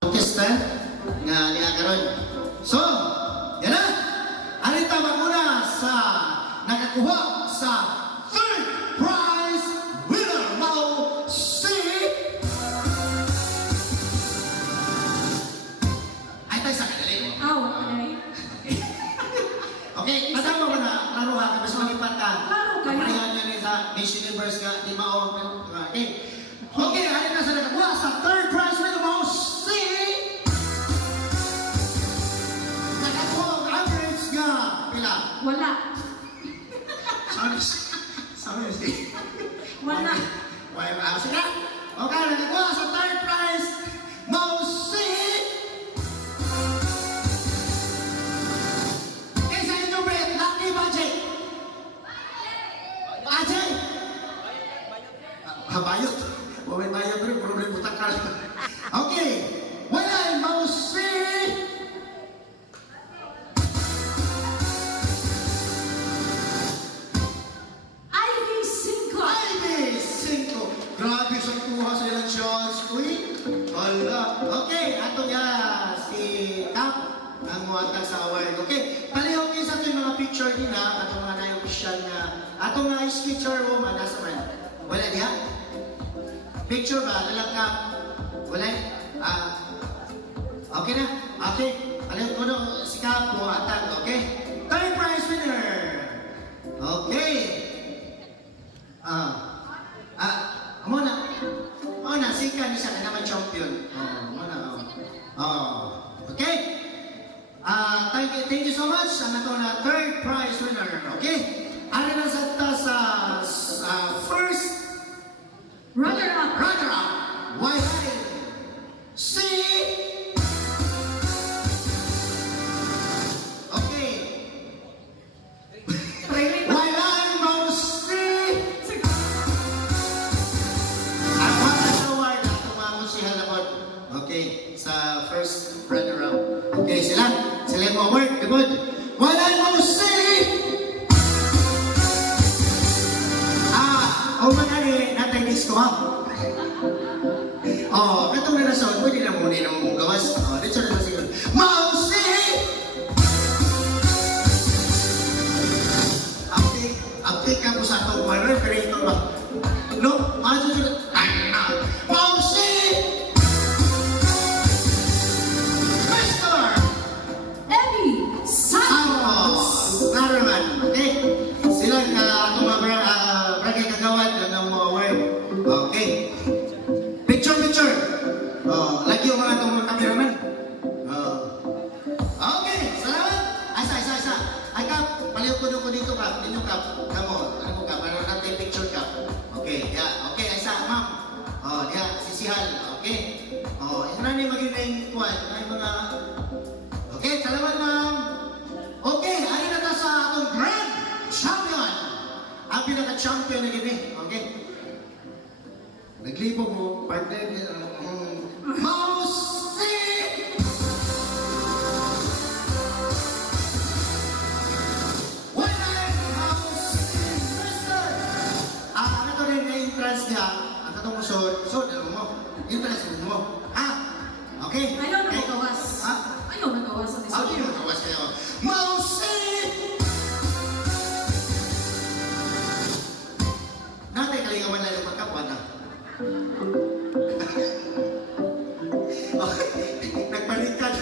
Orkestra nga niya karon. So, yan na. Arita maguna sa nakakuha sa third prize winner mo si ay tayo sa kadali. Okay, kasama mo na laro ha kasi malipat ka. Laro kayo. Parehan niya ni sa Miss Universe nga di mao. Okay. Okay, arita sa nakakuha sa third prize winner mo si Wala. Sorry, si. Wala. Wala. Sige. Okay, nagagawa sa third prize. Mausi. Kaysa inyo, Brett. Lucky Budget. Budget. Bayot. Huwag bayot, Brett. Problem utang ka. Okay. Wala. Mausi. Grabe sa kuha sa ilang shots. Uy, hala. Okay, ato niya si Cap ang muhatag sa award. Okay, palihog sa ito yung mga picture din ha. Ato mga na-official na. Ato nga is picture mo, nasa man. Wala diya? Picture ba? Lalang Cap? Wala? Okay na? Okay. Palihog ko no, si Cap mo atag. Okay? Third prize winner. Okay. Muna, sika ni siya naman champion. Okay? Thank you so much. Ang ito na third prize winner. Okay? Ano na sa first Runner-up. runner-up. Why si okay. Okay, sa first runner-up. Okay, sila yung award. Good. Wala mo si manali natin disco ha. Katong na nason, pwede na muna yung gawas. Dito na siguro. Mausi! Update ka po sa itong referee ito ba? No, masusunod. Mausi! Okay? Sila atong mga bragay kagawad ng mga award. Okay. Picture. Lagi yung mga itong mga cameraman. Okay. Salamat. Isa. Ay, Kap. Palihog ko doon ko dito, Kap. Ninyo, Kap. Kamo. Ano mo, Kap? Ano natin picture, Kap? Okay. Yeah. Okay. Isa, ma'am. Yeah. Sisihal. Okay. Ito na yung maging na yung kuwan. Ay, mga... Okay. Salamat, ma'am. Okay. Ay, na sa atong grand champion. Ang pinaka-champion na gini. Okay? Naglibo mo, partner niya. Mausi! Winner! Mausi! Mister! Ano to rin yung entrance niya? Ang katong mo, so, dalawa mo. Entrance mo. Okay? Ayaw na magawas. Ayaw na magawas. Ayaw na magawas kayo. Mausi! Natay kalingaman lang yung pagkapuan na. Okay, nagpalitan.